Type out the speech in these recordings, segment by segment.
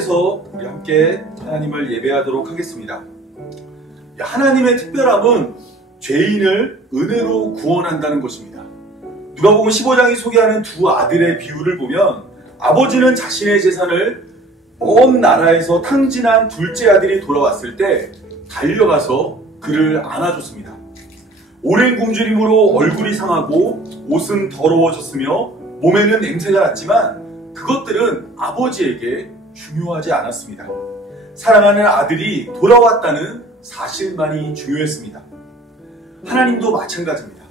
가운데서 우리 함께 하나님을 예배하도록 하겠습니다. 하나님의 특별함은 죄인을 은혜로 구원한다는 것입니다. 누가복음 15장이 소개하는 두 아들의 비유를 보면 아버지는 자신의 재산을 먼 나라에서 탕진한 둘째 아들이 돌아왔을 때 달려가서 그를 안아줬습니다. 오랜 굶주림으로 얼굴이 상하고 옷은 더러워졌으며 몸에는 냄새가 났지만 그것들은 아버지에게 중요하지 않았습니다. 사랑하는 아들이 돌아왔다는 사실만이 중요했습니다. 하나님도 마찬가지입니다.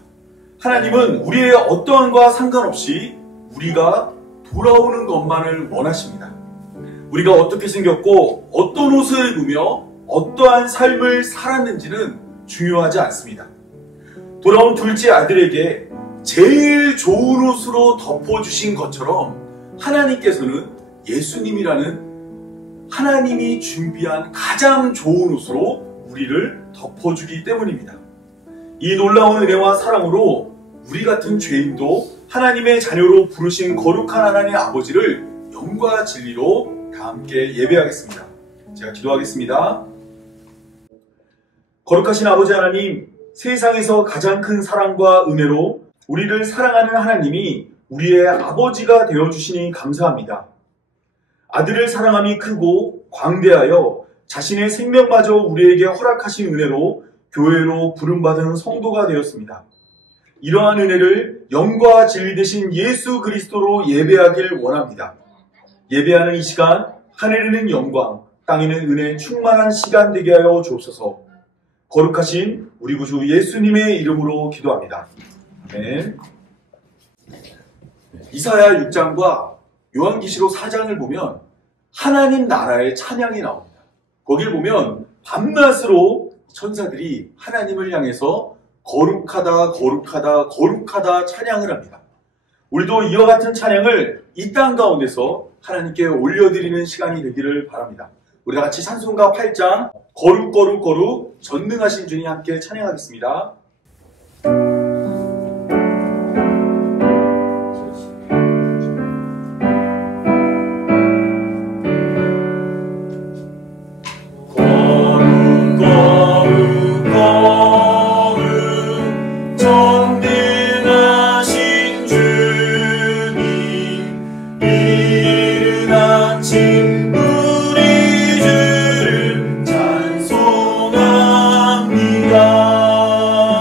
하나님은 우리의 어떠함과 상관없이 우리가 돌아오는 것만을 원하십니다. 우리가 어떻게 생겼고 어떤 옷을 입으며 어떠한 삶을 살았는지는 중요하지 않습니다. 돌아온 둘째 아들에게 제일 좋은 옷으로 덮어주신 것처럼 하나님께서는 예수님이라는 하나님이 준비한 가장 좋은 옷으로 우리를 덮어주기 때문입니다. 이 놀라운 은혜와 사랑으로 우리 같은 죄인도 하나님의 자녀로 부르신 거룩한 하나님의 아버지를 영과 진리로 다 함께 예배하겠습니다. 제가 기도하겠습니다. 거룩하신 아버지 하나님, 세상에서 가장 큰 사랑과 은혜로 우리를 사랑하는 하나님이 우리의 아버지가 되어주시니 감사합니다. 아들을 사랑함이 크고 광대하여 자신의 생명마저 우리에게 허락하신 은혜로 교회로 부름받은 성도가 되었습니다. 이러한 은혜를 영과 진리 되신 예수 그리스도로 예배하길 원합니다. 예배하는 이 시간, 하늘에는 영광, 땅에는 은혜 충만한 시간 되게 하여 주옵소서. 거룩하신 우리 구주 예수님의 이름으로 기도합니다. 아멘. 이사야 6장과 요한계시록 4장을 보면 하나님 나라의 찬양이 나옵니다. 거길 보면 밤낮으로 천사들이 하나님을 향해서 거룩하다 거룩하다 거룩하다 찬양을 합니다. 우리도 이와 같은 찬양을 이 땅 가운데서 하나님께 올려드리는 시간이 되기를 바랍니다. 우리 다 같이 찬송가 8장 거룩 거룩 거룩 전능하신 주님 함께 찬양하겠습니다. 찬송합니다.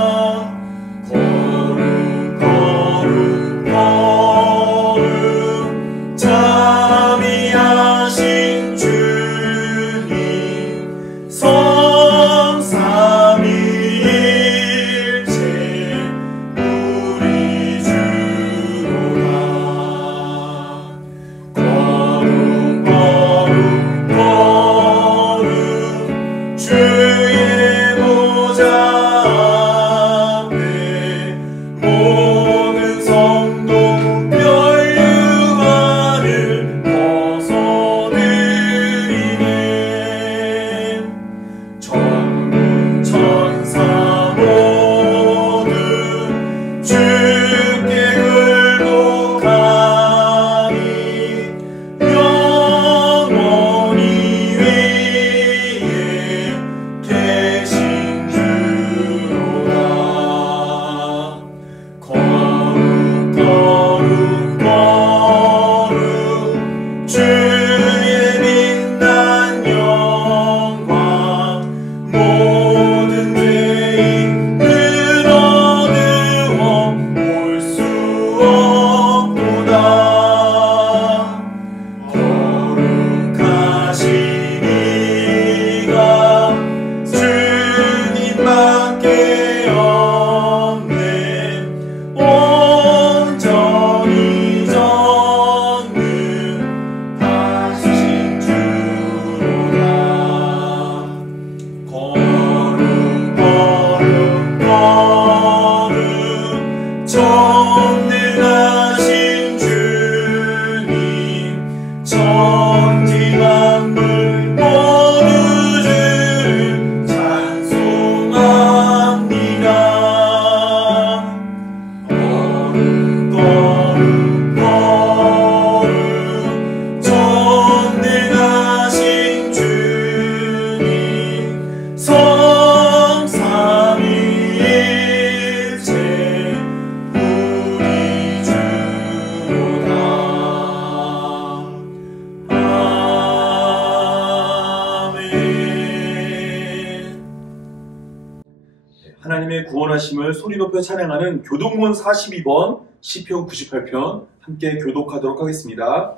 구원하심을 소리 높여 찬양하는 교독문 42번 시편 98편 함께 교독하도록 하겠습니다.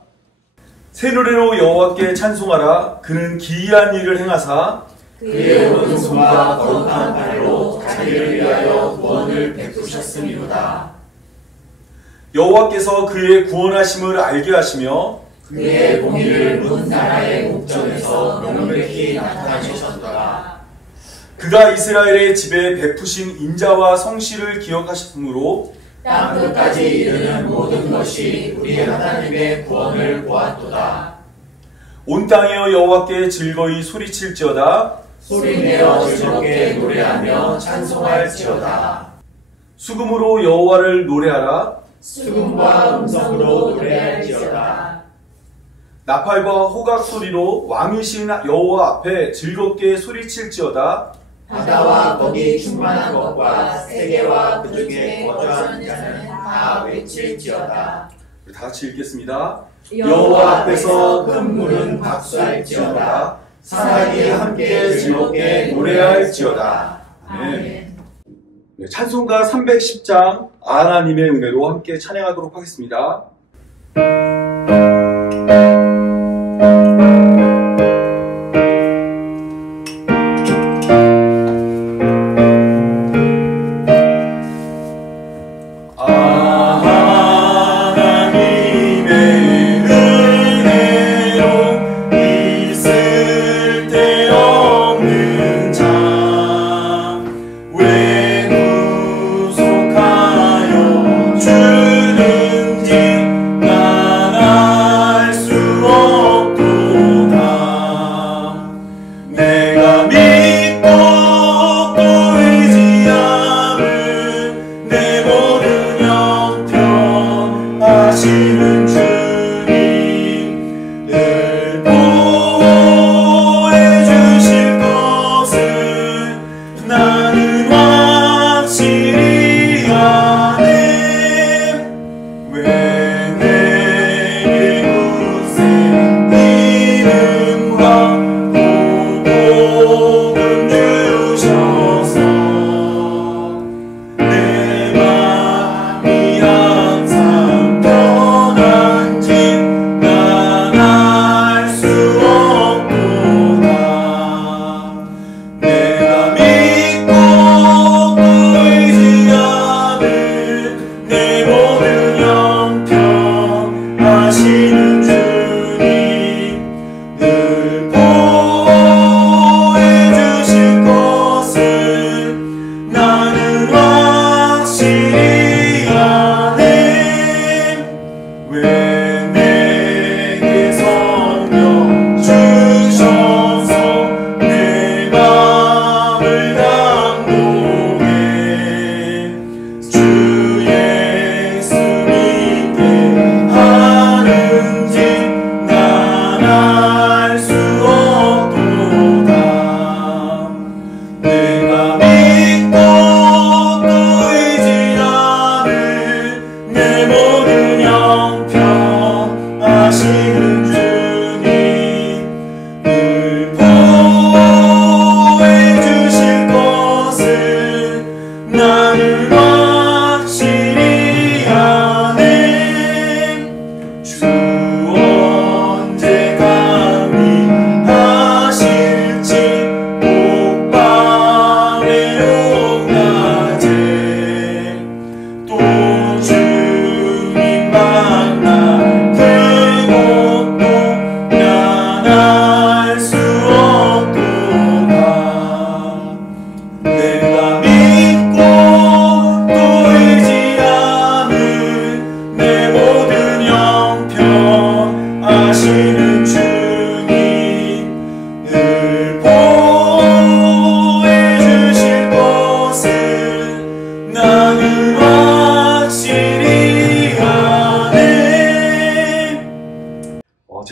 새 노래로 여호와께 찬송하라. 그는 기이한 일을 행하사 그의 오른손과 거룩한 발로 자기를 위하여 구원을 베푸셨음이로다. 여호와께서 그의 구원하심을 알게 하시며 그의 공의를 문 나라의 목전에서 명백히 나타내셨더라. 그가 이스라엘의 집에 베푸신 인자와 성실을 기억하셨으므로 땅 끝까지 이르는 모든 것이 우리 하나님의 구원을 보았도다. 온 땅이여 여호와께 즐거이 소리칠지어다. 소리내어 즐겁게 노래하며 찬송할지어다. 수금으로 여호와를 노래하라. 수금과 음성으로 노래할지어다. 나팔과 호각 소리로 왕이신 여호와 앞에 즐겁게 소리칠지어다. 바다와 거기 충만한 것과 세계와 그 중에 거주하는 자는 다 외칠지어다. 우리 다 같이 읽겠습니다. 여호와 앞에서 큰 물은 박수할지어다. 사랑이 함께 즐겁게 노래할지어다. 아멘. 네, 찬송가 310장 하나님의 은혜로 함께 찬양하도록 하겠습니다.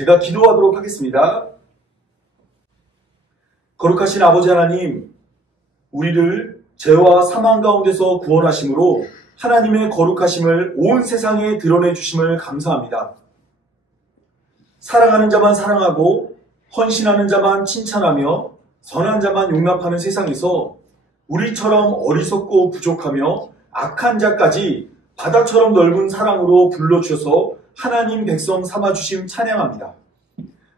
제가 기도하도록 하겠습니다. 거룩하신 아버지 하나님, 우리를 죄와 사망 가운데서 구원하심으로 하나님의 거룩하심을 온 세상에 드러내 주심을 감사합니다. 사랑하는 자만 사랑하고 헌신하는 자만 칭찬하며 선한 자만 용납하는 세상에서 우리처럼 어리석고 부족하며 악한 자까지 바다처럼 넓은 사랑으로 불러주셔서 하나님 백성 삼아주심 찬양합니다.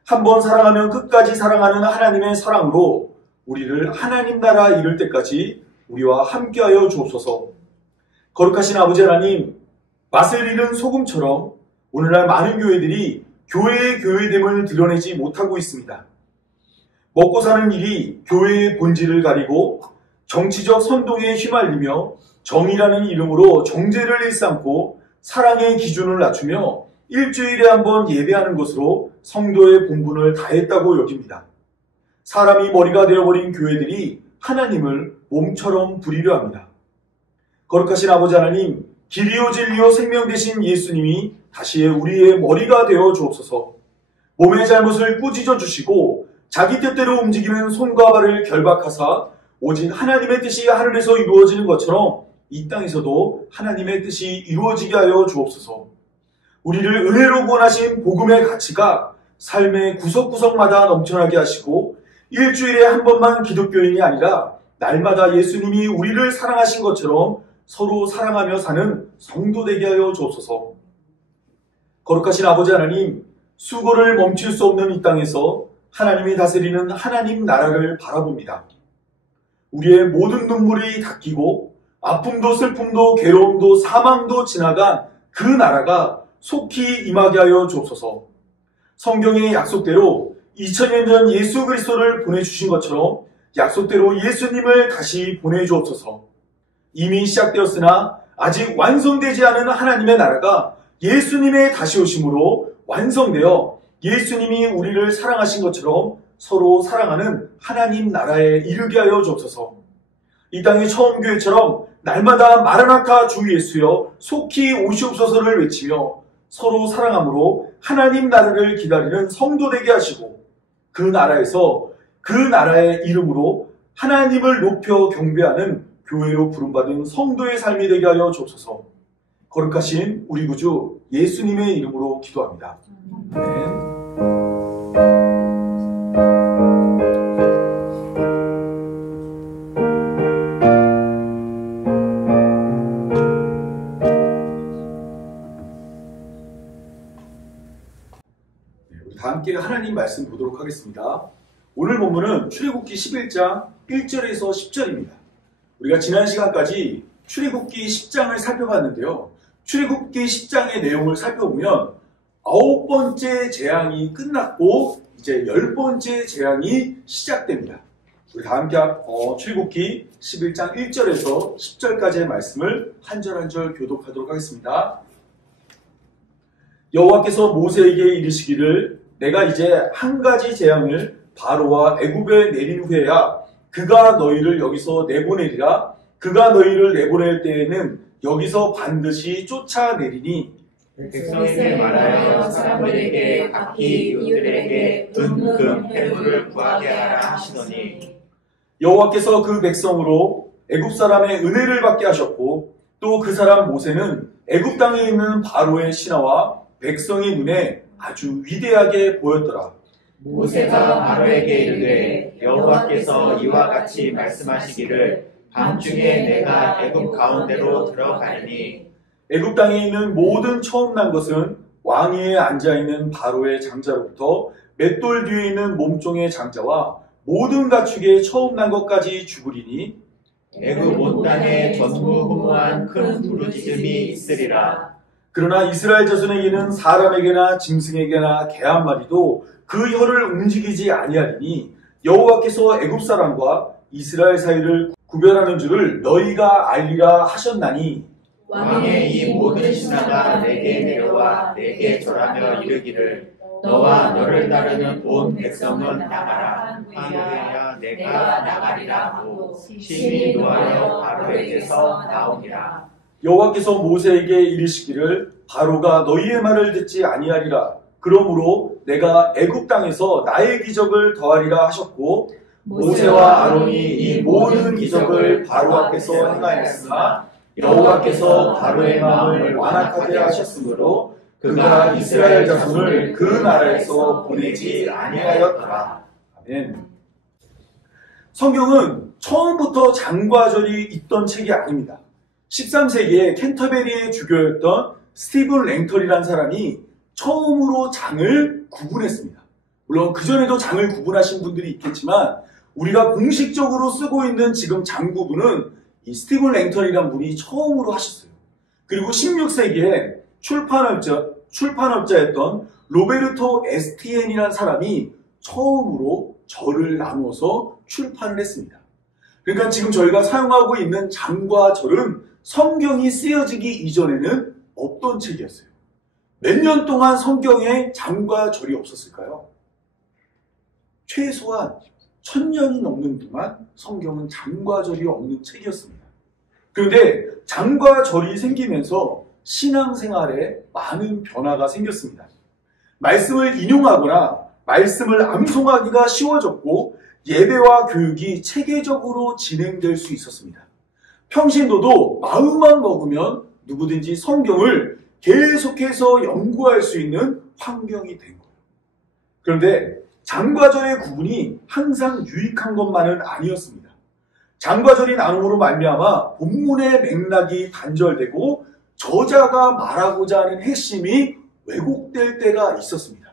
한번 사랑하면 끝까지 사랑하는 하나님의 사랑으로 우리를 하나님 나라 이룰 때까지 우리와 함께하여 주옵소서. 거룩하신 아버지 하나님, 맛을 잃은 소금처럼 오늘날 많은 교회들이 교회의 교회됨을 드러내지 못하고 있습니다. 먹고 사는 일이 교회의 본질을 가리고 정치적 선동에 휘말리며 정의라는 이름으로 정죄를 일삼고 사랑의 기준을 낮추며 일주일에 한 번 예배하는 것으로 성도의 본분을 다했다고 여깁니다. 사람이 머리가 되어버린 교회들이 하나님을 몸처럼 부리려 합니다. 거룩하신 아버지 하나님, 길이요 진리요 생명 되신 예수님이 다시 우리의 머리가 되어 주옵소서. 몸의 잘못을 꾸짖어 주시고 자기 뜻대로 움직이는 손과 발을 결박하사 오직 하나님의 뜻이 하늘에서 이루어지는 것처럼 이 땅에서도 하나님의 뜻이 이루어지게 하여 주옵소서. 우리를 은혜로 구원하신 복음의 가치가 삶의 구석구석마다 넘쳐나게 하시고 일주일에 한 번만 기독교인이 아니라 날마다 예수님이 우리를 사랑하신 것처럼 서로 사랑하며 사는 성도 되게 하여 주옵소서. 거룩하신 아버지 하나님, 수고를 멈출 수 없는 이 땅에서 하나님이 다스리는 하나님 나라를 바라봅니다. 우리의 모든 눈물이 닦이고 아픔도 슬픔도 괴로움도 사망도 지나간 그 나라가 속히 임하게 하여 주옵소서. 성경의 약속대로 2000년 전 예수 그리스도를 보내주신 것처럼 약속대로 예수님을 다시 보내주옵소서. 이미 시작되었으나 아직 완성되지 않은 하나님의 나라가 예수님의 다시 오심으로 완성되어 예수님이 우리를 사랑하신 것처럼 서로 사랑하는 하나님 나라에 이르게 하여 주옵소서. 이 땅의 처음 교회처럼 날마다 마라나타 주 예수여 속히 오시옵소서를 외치며 서로 사랑함으로 하나님 나라를 기다리는 성도 되게 하시고 그 나라에서 그 나라의 이름으로 하나님을 높여 경배하는 교회로 부름받은 성도의 삶이 되게 하여 주옵소서. 거룩하신 우리 구주 예수님의 이름으로 기도합니다. 아멘. 다 함께 하나님 말씀 보도록 하겠습니다. 오늘 본문은 출애굽기 11장 1절에서 10절입니다. 우리가 지난 시간까지 출애굽기 10장을 살펴봤는데요. 출애굽기 10장의 내용을 살펴보면 9번째 재앙이 끝났고 이제 10번째 재앙이 시작됩니다. 우리 다 함께 출애굽기 11장 1절에서 10절까지의 말씀을 한 절 한 절 교독하도록 하겠습니다. 여호와께서 모세에게 이르시기를 내가 이제 한 가지 재앙을 바로와 애굽에 내린 후에야 그가 너희를 여기서 내보내리라. 그가 너희를 내보낼 때에는 여기서 반드시 쫓아내리니 백성에게 말하여 사람들에게 각기 이웃들에게 은, 금, 해물을 구하게 하라 하시더니 여호와께서 그 백성으로 애굽 사람의 은혜를 받게 하셨고 또 그 사람 모세는 애굽 땅에 있는 바로의 신하와 백성의 눈에 아주 위대하게 보였더라. 모세가 바로에게 이르되 여호와께서 이와 같이 말씀하시기를 밤중에 내가 애굽 가운데로 들어가리니 애굽 땅에 있는 모든 처음 난 것은 왕위에 앉아있는 바로의 장자로부터 맷돌 뒤에 있는 몸종의 장자와 모든 가축의 처음 난 것까지 죽으리니 애굽 온 땅에 전무후무한 큰 부르짖음이 있으리라. 그러나 이스라엘 자손에게는 사람에게나 짐승에게나 개 한 마리도 그 혀를 움직이지 아니하리니 여호와께서 애굽 사람과 이스라엘 사이를 구별하는 줄을 너희가 알리라 하셨나니 왕의 이 모든 신하가 내게 내려와 내게 절하며 이르기를 너와 너를 따르는 온 백성은 나가라. 한후에야 내가 나가리라 하고 심히 노하여 바로에게서 나오니라. 여호와께서 모세에게 이르시기를 바로가 너희의 말을 듣지 아니하리라. 그러므로 내가 애굽 땅에서 나의 기적을 더하리라 하셨고 모세와 아론이 이 모든 기적을 바로 앞에서 행하였으나 여호와께서 바로의 마음을 완악하게 하셨으므로 그가 이스라엘 자손을 그 나라에서 보내지 아니하였더라. 아멘. 성경은 처음부터 장과 절이 있던 책이 아닙니다. 13세기에 캔터베리의 주교였던 스티븐 랭털이라는 사람이 처음으로 장을 구분했습니다. 물론 그전에도 장을 구분하신 분들이 있겠지만 우리가 공식적으로 쓰고 있는 지금 장 구분은 이 스티븐 랭털이라는 분이 처음으로 하셨어요. 그리고 16세기에 출판업자였던 로베르토 에스티엔이라는 사람이 처음으로 절을 나누어서 출판을 했습니다. 그러니까 지금 저희가 사용하고 있는 장과 절은 성경이 쓰여지기 이전에는 없던 책이었어요. 몇 년 동안 성경에 장과 절이 없었을까요? 최소한 1000년이 넘는 동안 성경은 장과 절이 없는 책이었습니다. 그런데 장과 절이 생기면서 신앙생활에 많은 변화가 생겼습니다. 말씀을 인용하거나 말씀을 암송하기가 쉬워졌고 예배와 교육이 체계적으로 진행될 수 있었습니다. 평신도도 마음만 먹으면 누구든지 성경을 계속해서 연구할 수 있는 환경이 된 거예요. 그런데 장과 절의 구분이 항상 유익한 것만은 아니었습니다. 장과 절이 나눔으로 말미암아 본문의 맥락이 단절되고 저자가 말하고자 하는 핵심이 왜곡될 때가 있었습니다.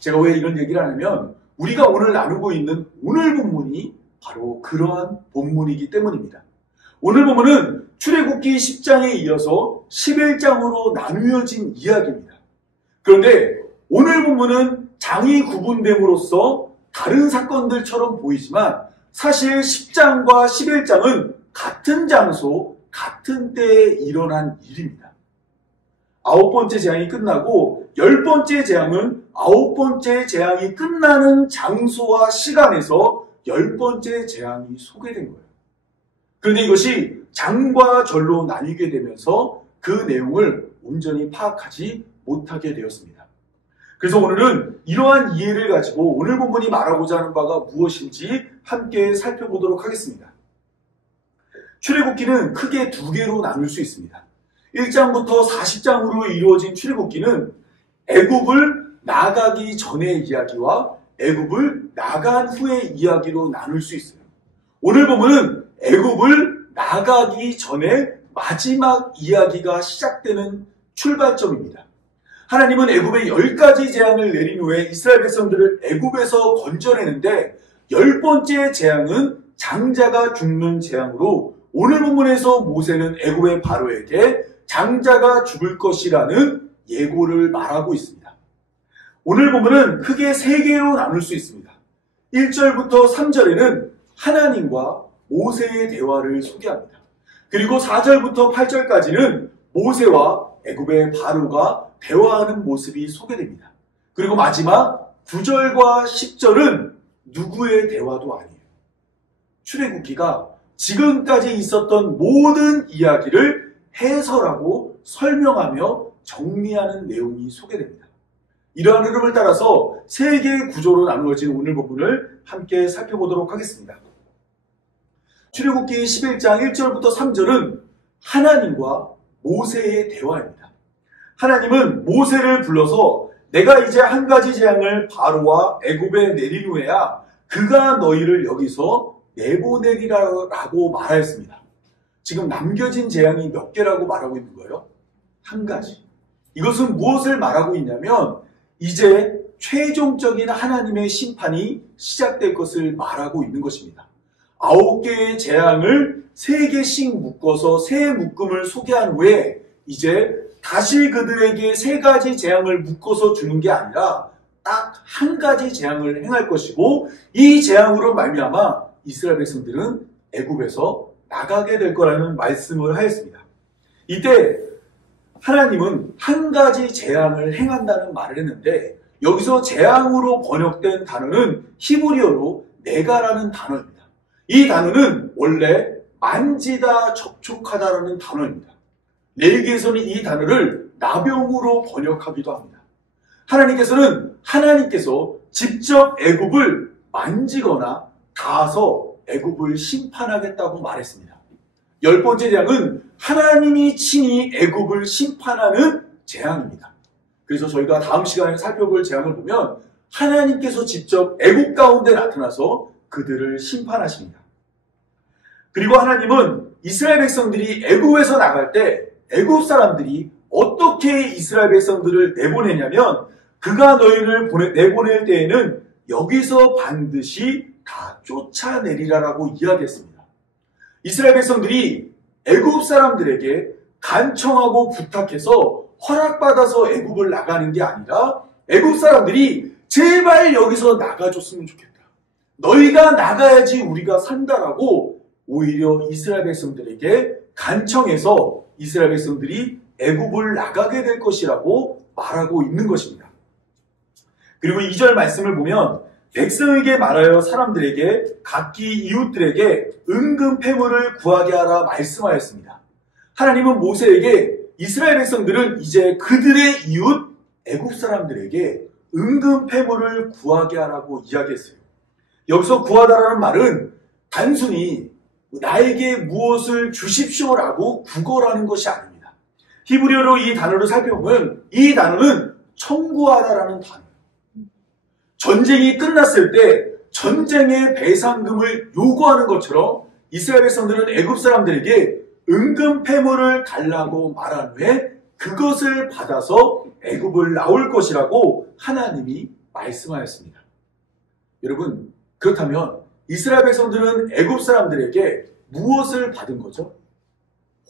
제가 왜 이런 얘기를 하냐면 우리가 오늘 나누고 있는 오늘 본문이 바로 그러한 본문이기 때문입니다. 오늘 본문은 출애굽기 10장에 이어서 11장으로 나누어진 이야기입니다. 그런데 오늘 본문은 장이 구분됨으로써 다른 사건들처럼 보이지만 사실 10장과 11장은 같은 장소, 같은 때에 일어난 일입니다. 9번째 재앙이 끝나고 10번째 재앙은 9번째 재앙이 끝나는 장소와 시간에서 10번째 재앙이 소개된 거예요. 그런데 이것이 장과 절로 나뉘게 되면서 그 내용을 온전히 파악하지 못하게 되었습니다. 그래서 오늘은 이러한 이해를 가지고 오늘 본문이 말하고자 하는 바가 무엇인지 함께 살펴보도록 하겠습니다. 출애굽기는 크게 두 개로 나눌 수 있습니다. 1장부터 40장으로 이루어진 출애굽기는 애굽을 나가기 전의 이야기와 애굽을 나간 후의 이야기로 나눌 수 있어요. 오늘 본문은 애굽을 나가기 전에 마지막 이야기가 시작되는 출발점입니다. 하나님은 애굽에 10가지 재앙을 내린 후에 이스라엘 백성들을 애굽에서 건져내는데 10번째 재앙은 장자가 죽는 재앙으로 오늘 본문에서 모세는 애굽의 바로에게 장자가 죽을 것이라는 예고를 말하고 있습니다. 오늘 본문은 크게 세 개로 나눌 수 있습니다. 1절부터 3절에는 하나님과 모세의 대화를 소개합니다. 그리고 4절부터 8절까지는 모세와 애굽의 바로가 대화하는 모습이 소개됩니다. 그리고 마지막 9절과 10절은 누구의 대화도 아니에요. 출애굽기가 지금까지 있었던 모든 이야기를 해설하고 설명하며 정리하는 내용이 소개됩니다. 이러한 흐름을 따라서 세 개의 구조로 나누어진 오늘 본문을 함께 살펴보도록 하겠습니다. 출애굽기 11장 1절부터 3절은 하나님과 모세의 대화입니다. 하나님은 모세를 불러서 내가 이제 한 가지 재앙을 바로와 애굽에 내린 후에야 그가 너희를 여기서 내보내리라고 말하였습니다. 지금 남겨진 재앙이 몇 개라고 말하고 있는 거예요? 한 가지. 이것은 무엇을 말하고 있냐면 이제 최종적인 하나님의 심판이 시작될 것을 말하고 있는 것입니다. 9개의 재앙을 3개씩 묶어서 세 묶음을 소개한 후에 이제 다시 그들에게 3가지 재앙을 묶어서 주는 게 아니라 딱 한 가지 재앙을 행할 것이고 이 재앙으로 말미암아 이스라엘 백성들은 애굽에서 나가게 될 거라는 말씀을 하였습니다. 이때 하나님은 한 가지 재앙을 행한다는 말을 했는데 여기서 재앙으로 번역된 단어는 히브리어로 네가라는 단어입니다. 이 단어는 원래 만지다, 접촉하다라는 단어입니다. 레위기에서는 이 단어를 나병으로 번역하기도 합니다. 하나님께서 직접 애굽을 만지거나 닿아서 애굽을 심판하겠다고 말했습니다. 10번째 재앙은 하나님이 친히 애굽을 심판하는 재앙입니다. 그래서 저희가 다음 시간에 살펴볼 재앙을 보면 하나님께서 직접 애굽 가운데 나타나서 그들을 심판하십니다. 그리고 하나님은 이스라엘 백성들이 애굽에서 나갈 때 애굽 사람들이 어떻게 이스라엘 백성들을 내보내냐면 그가 너희를 내보낼 때에는 여기서 반드시 다 쫓아내리라라고 이야기했습니다. 이스라엘 백성들이 애굽 사람들에게 간청하고 부탁해서 허락받아서 애굽을 나가는 게 아니라 애굽 사람들이 제발 여기서 나가줬으면 좋겠다. 너희가 나가야지 우리가 산다라고 오히려 이스라엘 백성들에게 간청해서 이스라엘 백성들이 애굽을 나가게 될 것이라고 말하고 있는 것입니다. 그리고 2절 말씀을 보면 백성에게 말하여 사람들에게 각기 이웃들에게 은금 패물을 구하게 하라 말씀하였습니다. 하나님은 모세에게 이스라엘 백성들은 이제 그들의 이웃 애굽 사람들에게 은금 패물을 구하게 하라고 이야기했어요. 여기서 구하다라는 말은 단순히 나에게 무엇을 주십시오라고 구걸하는 것이 아닙니다. 히브리어로 이 단어를 살펴보면 이 단어는 청구하다라는 단어예요. 전쟁이 끝났을 때 전쟁의 배상금을 요구하는 것처럼 이스라엘 백성들은 애굽 사람들에게 은금 패물을 달라고 말한 후에 그것을 받아서 애굽을 나올 것이라고 하나님이 말씀하였습니다. 여러분, 그렇다면 이스라엘 백성들은 애굽 사람들에게 무엇을 받은 거죠?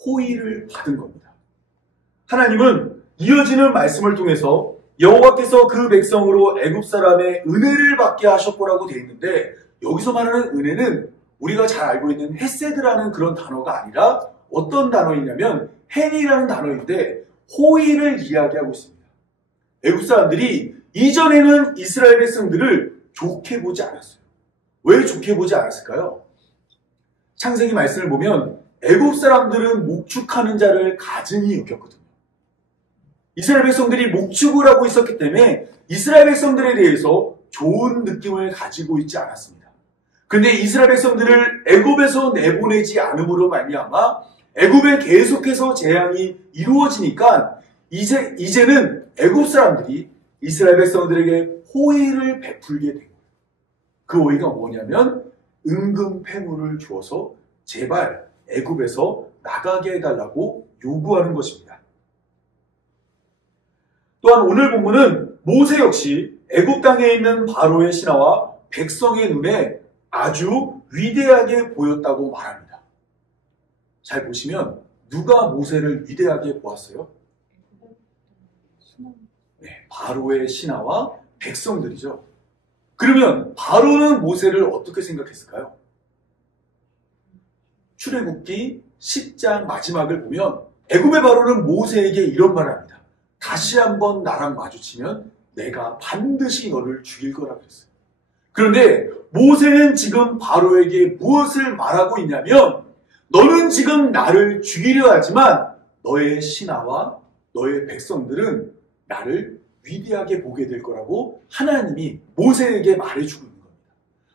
호의를 받은 겁니다. 하나님은 이어지는 말씀을 통해서 여호와께서 그 백성으로 애굽 사람의 은혜를 받게 하셨고라고 되어 있는데 여기서 말하는 은혜는 우리가 잘 알고 있는 헤세드라는 그런 단어가 아니라 어떤 단어이냐면 헨이라는 단어인데 호의를 이야기하고 있습니다. 애굽 사람들이 이전에는 이스라엘 백성들을 좋게 보지 않았어요. 왜 좋게 보지 않았을까요? 창세기 말씀을 보면 애굽 사람들은 목축하는 자를 가증히 여겼거든요. 이스라엘 백성들이 목축을 하고 있었기 때문에 이스라엘 백성들에 대해서 좋은 느낌을 가지고 있지 않았습니다. 그런데 이스라엘 백성들을 애굽에서 내보내지 않음으로 말미암아 애굽에 계속해서 재앙이 이루어지니까 이제는 애굽 사람들이 이스라엘 백성들에게 호의를 베풀게 된 거예요. 그 호의가 뭐냐면 은금 패물을 주어서 제발 애굽에서 나가게 해달라고 요구하는 것입니다. 또한 오늘 본문은 모세 역시 애굽 땅에 있는 바로의 신하와 백성의 눈에 아주 위대하게 보였다고 말합니다. 잘 보시면 누가 모세를 위대하게 보았어요? 네, 바로의 신하와 백성들이죠. 그러면 바로는 모세를 어떻게 생각했을까요? 출애굽기 10장 마지막을 보면 애굽의 바로는 모세에게 이런 말을 합니다. 다시 한번 나랑 마주치면 내가 반드시 너를 죽일 거라 그랬어요. 그런데 모세는 지금 바로에게 무엇을 말하고 있냐면 너는 지금 나를 죽이려 하지만 너의 신하와 너의 백성들은 나를 위대하게 보게 될 거라고 하나님이 모세에게 말해주고 있는 겁니다.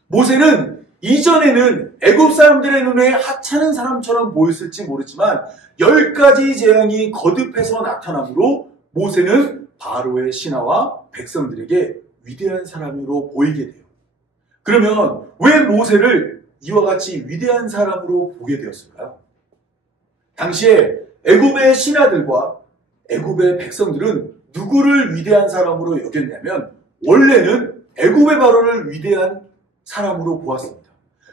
모세는 이전에는 애굽 사람들의 눈에 하찮은 사람처럼 보였을지 모르지만 10가지 재앙이 거듭해서 나타나므로 모세는 바로의 신하와 백성들에게 위대한 사람으로 보이게 돼요. 그러면 왜 모세를 이와 같이 위대한 사람으로 보게 되었을까요? 당시에 애굽의 신하들과 애굽의 백성들은 누구를 위대한 사람으로 여겼냐면 원래는 애굽의 바로를 위대한 사람으로 보았습니다.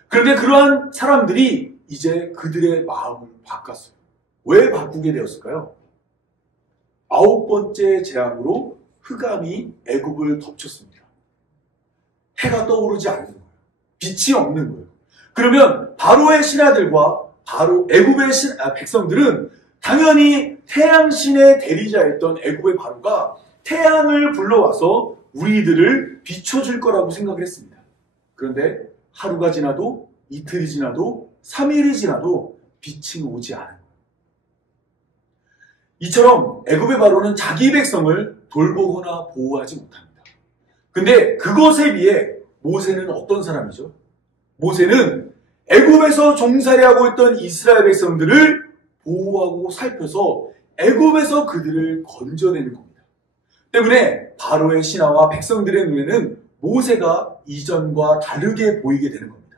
그런데 그러한 사람들이 이제 그들의 마음을 바꿨어요. 왜 바꾸게 되었을까요? 9번째 재앙으로 흑암이 애굽을 덮쳤습니다. 해가 떠오르지 않는 거예요. 빛이 없는 거예요. 그러면 바로의 신하들과 바로 애굽의 백성들은 당연히 태양신의 대리자였던 애굽의 바로가 태양을 불러와서 우리들을 비춰줄 거라고 생각을 했습니다. 그런데 하루가 지나도 이틀이 지나도 3일이 지나도 빛이 오지 않은 거예요. 이처럼 애굽의 바로는 자기 백성을 돌보거나 보호하지 못합니다. 근데 그것에 비해 모세는 어떤 사람이죠? 모세는 애굽에서 종살이하고 있던 이스라엘 백성들을 보호하고 살펴서 애굽에서 그들을 건져내는 겁니다. 때문에 바로의 신하와 백성들의 눈에는 모세가 이전과 다르게 보이게 되는 겁니다.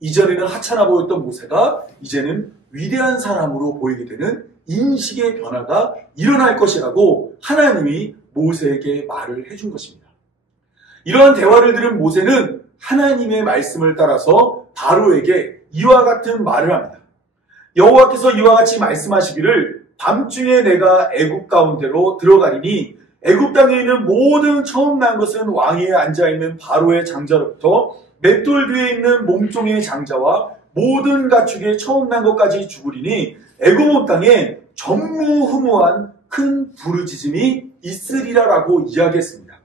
이전에는 하찮아 보였던 모세가 이제는 위대한 사람으로 보이게 되는 인식의 변화가 일어날 것이라고 하나님이 모세에게 말을 해준 것입니다. 이러한 대화를 들은 모세는 하나님의 말씀을 따라서 바로에게 이와 같은 말을 합니다. 여호와께서 이와 같이 말씀하시기를 밤중에 내가 애굽 가운데로 들어가리니 애굽 땅에 있는 모든 처음 난 것은 왕위에 앉아있는 바로의 장자로부터 맷돌 뒤에 있는 몸종의 장자와 모든 가축의 처음 난 것까지 죽으리니 애굽 온 땅에 전무후무한 큰 부르짖음이 있으리라라고 이야기했습니다.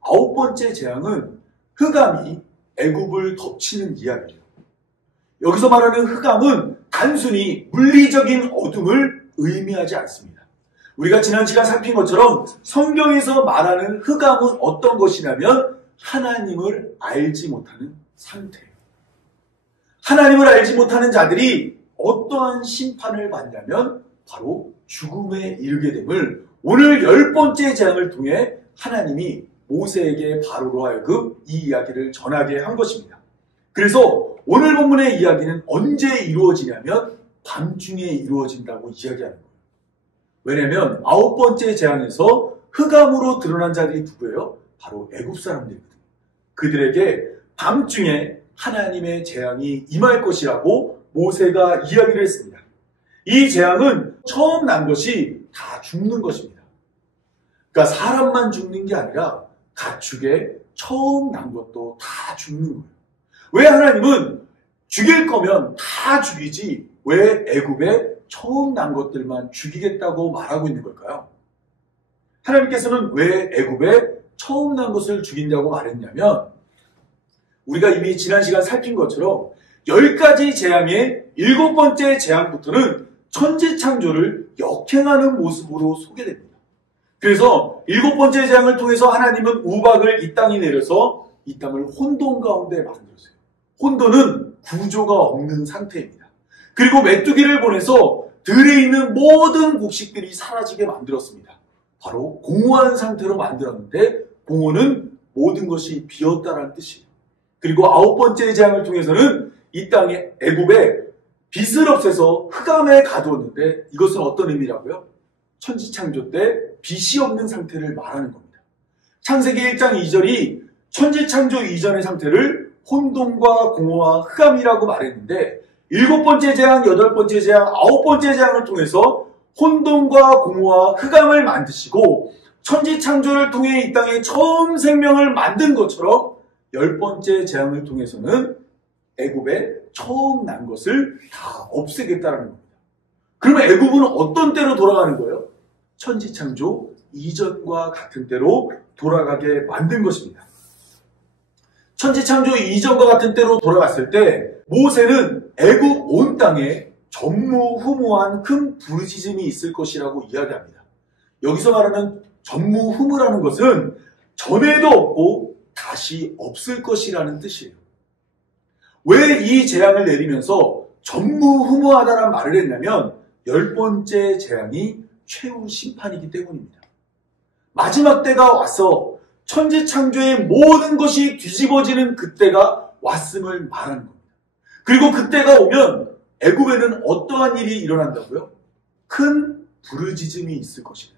9번째 재앙은 흑암이 애굽을 덮치는 이야기예요. 여기서 말하는 흑암은 단순히 물리적인 어둠을 의미하지 않습니다. 우리가 지난 시간 살핀 것처럼 성경에서 말하는 흑암은 어떤 것이냐면 하나님을 알지 못하는 상태예요. 하나님을 알지 못하는 자들이 어떠한 심판을 받냐면 바로 죽음에 이르게 됨을 오늘 10번째 재앙을 통해 하나님이 모세에게 바로로 하여금 이 이야기를 전하게 한 것입니다. 그래서 오늘 본문의 이야기는 언제 이루어지냐면 밤중에 이루어진다고 이야기하는 거예요. 왜냐하면 9번째 재앙에서 흑암으로 드러난 자들이 누구예요? 바로 애굽 사람들이거든요. 그들에게 밤중에 하나님의 재앙이 임할 것이라고 모세가 이야기를 했습니다. 이 재앙은 처음 난 것이 다 죽는 것입니다. 그러니까 사람만 죽는 게 아니라 가축에 처음 난 것도 다 죽는 거예요. 왜 하나님은 죽일 거면 다 죽이지 왜 애굽에 처음 난 것들만 죽이겠다고 말하고 있는 걸까요? 하나님께서는 왜 애굽에 처음 난 것을 죽인다고 말했냐면 우리가 이미 지난 시간 살핀 것처럼 10가지 재앙의 7번째 재앙부터는 천지창조를 역행하는 모습으로 소개됩니다. 그래서 7번째 재앙을 통해서 하나님은 우박을 이 땅에 내려서 이 땅을 혼돈 가운데 만들었어요. 혼돈은 구조가 없는 상태입니다. 그리고 메뚜기를 보내서 들에 있는 모든 곡식들이 사라지게 만들었습니다. 바로 공허한 상태로 만들었는데 공허는 모든 것이 비었다라는 뜻이에요. 그리고 9번째 재앙을 통해서는 이 땅에 애굽에 빛을 없애서 흑암에 가두었는데 이것은 어떤 의미라고요? 천지창조 때 빛이 없는 상태를 말하는 겁니다. 창세기 1장 2절이 천지창조 이전의 상태를 혼돈과 공허와 흑암이라고 말했는데 7번째 재앙, 8번째 재앙, 9번째 재앙을 통해서 혼돈과 공허와 흑암을 만드시고 천지창조를 통해 이 땅에 처음 생명을 만든 것처럼 10번째 재앙을 통해서는 애굽에 처음 난 것을 다 없애겠다는 겁니다. 그러면 애굽은 어떤 때로 돌아가는 거예요? 천지창조 이전과 같은 때로 돌아가게 만든 것입니다. 천지창조 이전과 같은 때로 돌아갔을 때 모세는 애굽 온 땅에 전무후무한 큰 부르짖음이 있을 것이라고 이야기합니다. 여기서 말하는 전무후무라는 것은 전에도 없고 다시 없을 것이라는 뜻이에요. 왜 이 재앙을 내리면서 전무후무하다라는 말을 했냐면 10번째 재앙이 최후 심판이기 때문입니다. 마지막 때가 와서 천지창조의 모든 것이 뒤집어지는 그때가 왔음을 말하는 겁니다. 그리고 그때가 오면 애굽에는 어떠한 일이 일어난다고요? 큰 부르짖음이 있을 것이에요.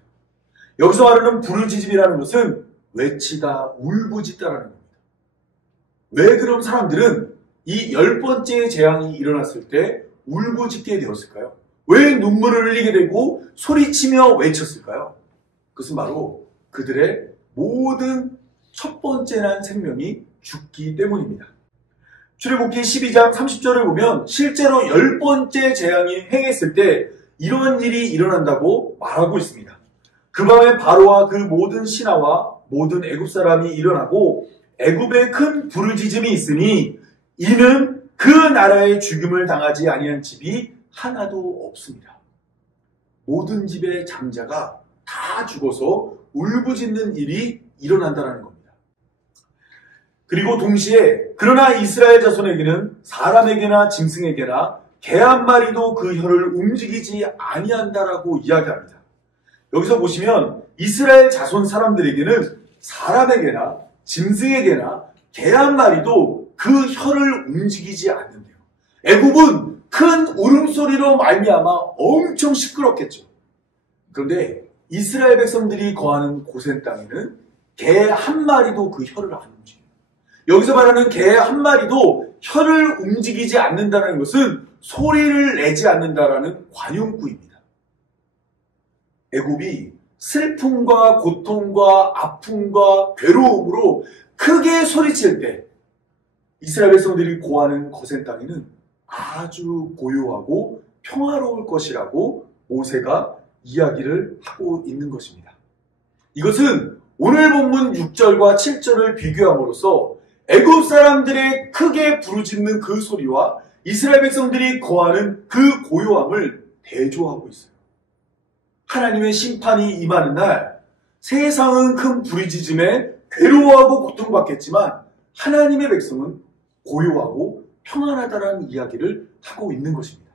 여기서 말하는 부르짖음이라는 것은 외치다, 울부짖다라는 겁니다. 왜 그럼 사람들은 이 10번째 재앙이 일어났을 때 울부짖게 되었을까요? 왜 눈물을 흘리게 되고 소리치며 외쳤을까요? 그것은 바로 그들의 모든 첫 번째 난 생명이 죽기 때문입니다. 출애굽기 12장 30절을 보면 실제로 10번째 재앙이 행했을 때 이러한 일이 일어난다고 말하고 있습니다. 그 밤에 바로와 그 모든 신하와 모든 애굽 사람이 일어나고 애굽에 큰 부르짖음이 있으니 이는 그 나라의 죽임을 당하지 아니한 집이 하나도 없습니다. 모든 집의 장자가 다 죽어서 울부짖는 일이 일어난다는 겁니다. 그리고 동시에 그러나 이스라엘 자손에게는 사람에게나 짐승에게나 개 한 마리도 그 혀를 움직이지 아니한다라고 이야기합니다. 여기서 보시면 이스라엘 자손 사람들에게는 사람에게나 짐승에게나 개 한 마리도 그 혀를 움직이지 않는데요. 애굽은 큰 울음소리로 말미암아 엄청 시끄럽겠죠. 그런데 이스라엘 백성들이 거하는 고센 땅에는 개 한 마리도 그 혀를 안 움직여요. 여기서 말하는 개 한 마리도 혀를 움직이지 않는다는 것은 소리를 내지 않는다라는 관용구입니다. 애굽이 슬픔과 고통과 아픔과 괴로움으로 크게 소리칠 때 이스라엘 백성들이 고하는 거센 땅에는 아주 고요하고 평화로울 것이라고 모세가 이야기를 하고 있는 것입니다. 이것은 오늘 본문 6절과 7절을 비교함으로써 애굽 사람들의 크게 부르짖는 그 소리와 이스라엘 백성들이 거하는 그 고요함을 대조하고 있어요. 하나님의 심판이 임하는 날 세상은 큰 부르짖음에 괴로워하고 고통받겠지만 하나님의 백성은 고요하고 평안하다라는 이야기를 하고 있는 것입니다.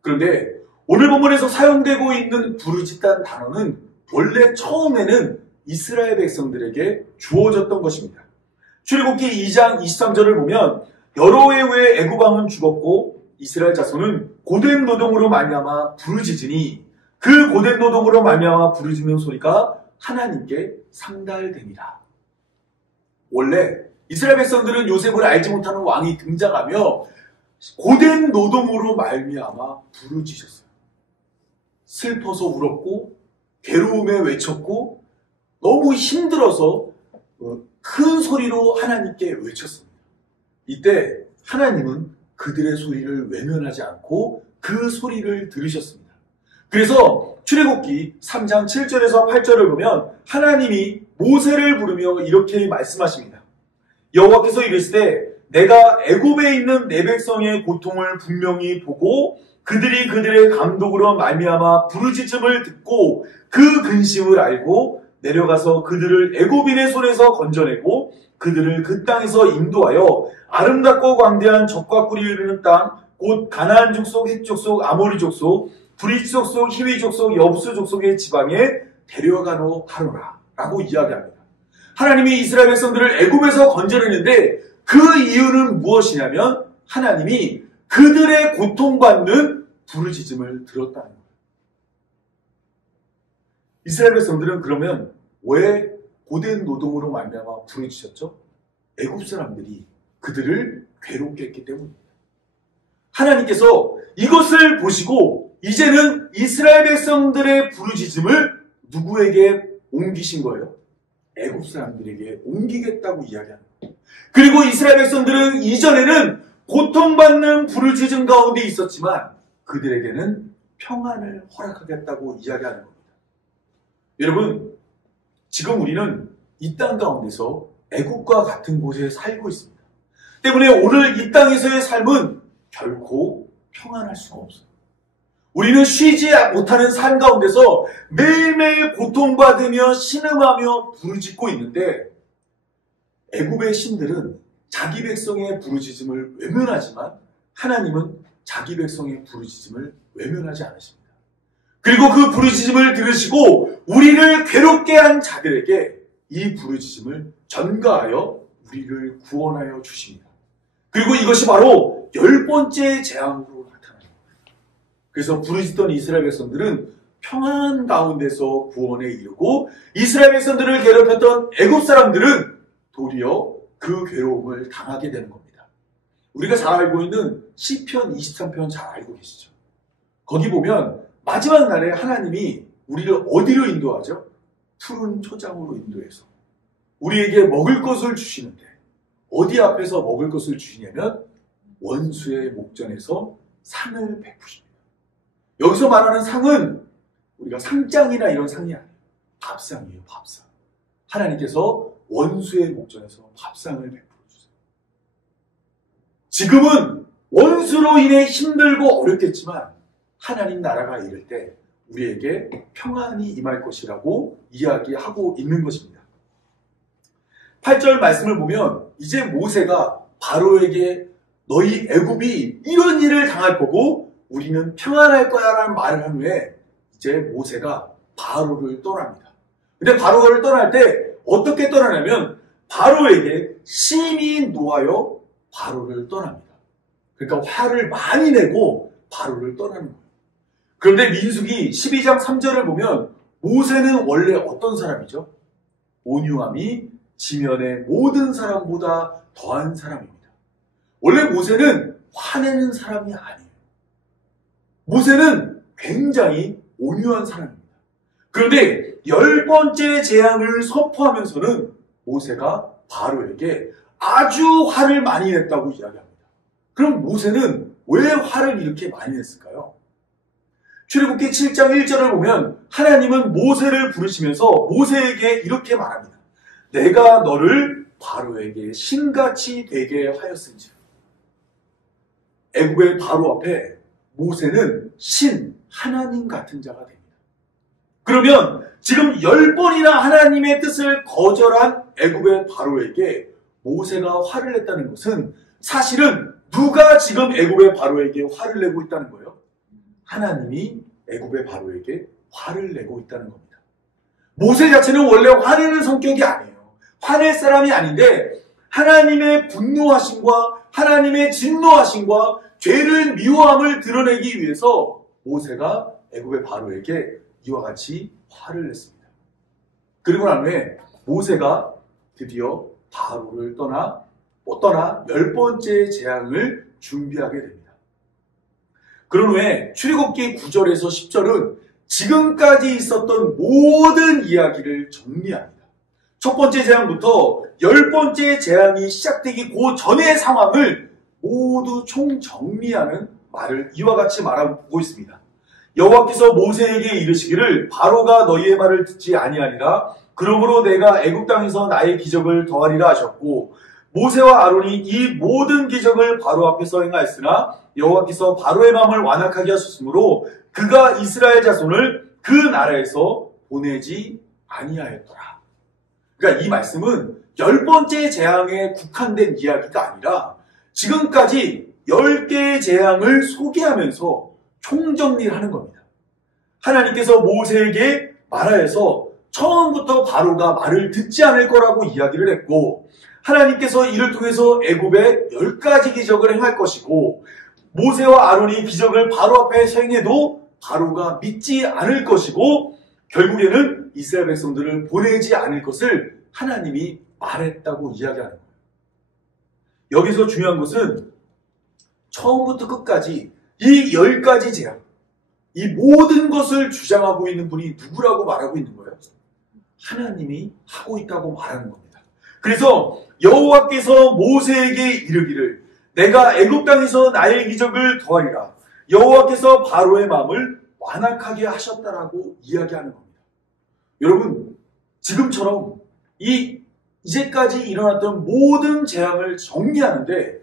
그런데 오늘 본문에서 사용되고 있는 부르짖다는 단어는 원래 처음에는 이스라엘 백성들에게 주어졌던 것입니다. 출애굽기 2장 23절을 보면 여러 해 후에 애굽 왕은 죽었고 이스라엘 자손은 고된 노동으로 말미암아 부르짖으니 그 고된 노동으로 말미암아 부르짖는 소리가 하나님께 상달됩니다. 원래 이스라엘 백성들은 요셉을 알지 못하는 왕이 등장하며 고된 노동으로 말미암아 부르짖었어요. 슬퍼서 울었고 괴로움에 외쳤고 너무 힘들어서 큰 소리로 하나님께 외쳤습니다. 이때 하나님은 그들의 소리를 외면하지 않고 그 소리를 들으셨습니다. 그래서 출애굽기 3장 7절에서 8절을 보면 하나님이 모세를 부르며 이렇게 말씀하십니다. 여호와께서 이르시되 내가 애굽에 있는 내 백성의 고통을 분명히 보고 그들이 그들의 감독으로 말미암아 부르짖음을 듣고 그 근심을 알고 내려가서 그들을 애굽인의 손에서 건져내고 그들을 그 땅에서 인도하여 아름답고 광대한 젖과 꿀이 흐르는 땅 곧 가나안 족속, 헷 족속, 아모리 족속, 브리스 족속, 히위 족속, 여부스 족속의 지방에 데려가노 하노라 라고 이야기합니다. 하나님이 이스라엘 백성들을 애굽에서 건져내는데 그 이유는 무엇이냐면 하나님이 그들의 고통받는 부르짖음을 들었다는 거예요. 이스라엘 백성들은 그러면 왜 고된 노동으로 말미암아 부르짖었죠? 애굽 사람들이 그들을 괴롭게 했기 때문입니다. 하나님께서 이것을 보시고 이제는 이스라엘 백성들의 부르짖음을 누구에게 옮기신 거예요? 애굽 사람들에게 옮기겠다고 이야기하는 거예요. 그리고 이스라엘 백성들은 이전에는 고통받는 부르짖음 가운데 있었지만 그들에게는 평안을 허락하겠다고 이야기하는 겁니다. 여러분, 지금 우리는 이 땅 가운데서 애굽과 같은 곳에 살고 있습니다. 때문에 오늘 이 땅에서의 삶은 결코 평안할 수가 없어요. 우리는 쉬지 못하는 삶 가운데서 매일매일 고통받으며 신음하며 부르짖고 있는데 애굽의 신들은 자기 백성의 부르짖음을 외면하지만 하나님은 자기 백성의 부르짖음을 외면하지 않으십니다. 그리고 그 부르짖음을 들으시고 우리를 괴롭게 한 자들에게 이 부르짖음을 전가하여 우리를 구원하여 주십니다. 그리고 이것이 바로 10번째 재앙으로 나타납니다. 그래서 부르짖던 이스라엘 백성들은 평안 가운데서 구원에 이르고 이스라엘 백성들을 괴롭혔던 애굽 사람들은 도리어 그 괴로움을 당하게 되는 겁니다. 우리가 잘 알고 있는 시편 23편 잘 알고 계시죠? 거기 보면 마지막 날에 하나님이 우리를 어디로 인도하죠? 푸른 초장으로 인도해서 우리에게 먹을 것을 주시는데 어디 앞에서 먹을 것을 주시냐면 원수의 목전에서 상을 베푸십니다. 여기서 말하는 상은 우리가 상장이나 이런 상이 아니에요. 밥상이에요. 밥상. 하나님께서 원수의 목전에서 밥상을 베풀어 주세요. 지금은 원수로 인해 힘들고 어렵겠지만 하나님 나라가 이를 때 우리에게 평안이 임할 것이라고 이야기하고 있는 것입니다. 8절 말씀을 보면 이제 모세가 바로에게 너희 애굽이 이런 일을 당할 거고 우리는 평안할 거야 라는 말을 한 후에 이제 모세가 바로를 떠납니다. 근데 바로를 떠날 때 어떻게 떠나냐면 바로에게 심히 노하여 바로를 떠납니다. 그러니까 화를 많이 내고 바로를 떠나는 거예요. 그런데 민수기 12장 3절을 보면 모세는 원래 어떤 사람이죠? 온유함이 지면의 모든 사람보다 더한 사람입니다. 원래 모세는 화내는 사람이 아니에요. 모세는 굉장히 온유한 사람입니다. 그런데 10번째 재앙을 선포하면서는 모세가 바로에게 아주 화를 많이 냈다고 이야기합니다. 그럼 모세는 왜 화를 이렇게 많이 냈을까요? 출애굽기 7장 1절을 보면 하나님은 모세를 부르시면서 모세에게 이렇게 말합니다. 내가 너를 바로에게 신같이 되게 하였은지라. 애굽의 바로 앞에 모세는 신, 하나님 같은 자가 됩니다. 그러면 지금 10번이나 하나님의 뜻을 거절한 애굽의 바로에게 모세가 화를 냈다는 것은 사실은 누가 지금 애굽의 바로에게 화를 내고 있다는 거예요? 하나님이 애굽의 바로에게 화를 내고 있다는 겁니다. 모세 자체는 원래 화내는 성격이 아니에요. 화낼 사람이 아닌데 하나님의 분노하심과 하나님의 진노하심과 죄를 미워함을 드러내기 위해서 모세가 애굽의 바로에게 이와 같이 화를 냈습니다. 그리고 난 후에 모세가 드디어 바로를 떠나 10번째 재앙을 준비하게 됩니다. 그런 후에 출애굽기 9절에서 10절은 지금까지 있었던 모든 이야기를 정리합니다. 첫 번째 재앙부터 10번째 재앙이 시작되기 그 전의 상황을 모두 총정리하는 말을 이와 같이 말하고 있습니다. 여호와께서 모세에게 이르시기를 바로가 너희의 말을 듣지 아니하리라. 그러므로 내가 애굽 땅에서 나의 기적을 더하리라 하셨고 모세와 아론이 이 모든 기적을 바로 앞에서 행하였으나 여호와께서 바로의 마음을 완악하게 하셨으므로 그가 이스라엘 자손을 그 나라에서 보내지 아니하였더라. 그러니까 이 말씀은 10번째 재앙에 국한된 이야기가 아니라 지금까지 10개의 재앙을 소개하면서 총정리를 하는 겁니다. 하나님께서 모세에게 말하여서 처음부터 바로가 말을 듣지 않을 거라고 이야기를 했고 하나님께서 이를 통해서 애굽에 10가지 기적을 행할 것이고 모세와 아론이 기적을 바로 앞에 행해도 바로가 믿지 않을 것이고 결국에는 이스라엘 백성들을 보내지 않을 것을 하나님이 말했다고 이야기하는 거예요. 여기서 중요한 것은 처음부터 끝까지 이 10가지 재앙, 이 모든 것을 주장하고 있는 분이 누구라고 말하고 있는 거예요? 하나님이 하고 있다고 말하는 겁니다. 그래서 여호와께서 모세에게 이르기를 내가 애굽 땅에서 나의 기적을 더하리라. 여호와께서 바로의 마음을 완악하게 하셨다라고 이야기하는 겁니다. 여러분, 지금처럼 이제까지 일어났던 모든 재앙을 정리하는데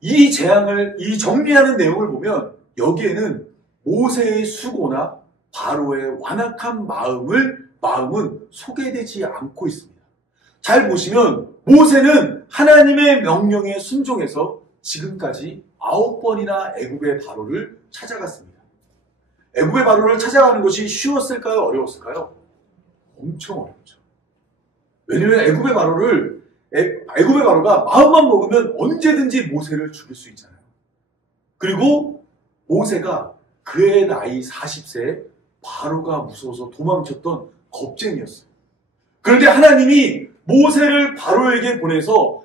이 정리하는 내용을 보면 여기에는 모세의 수고나 바로의 완악한 마음은 소개되지 않고 있습니다. 잘 보시면 모세는 하나님의 명령에 순종해서 지금까지 9번이나 애굽의 바로를 찾아갔습니다. 애굽의 바로를 찾아가는 것이 쉬웠을까요? 어려웠을까요? 엄청 어렵죠. 왜냐하면 애굽의 바로가 마음만 먹으면 언제든지 모세를 죽일 수 있잖아요. 그리고 모세가 그의 나이 40세에 바로가 무서워서 도망쳤던 겁쟁이였어요. 그런데 하나님이 모세를 바로에게 보내서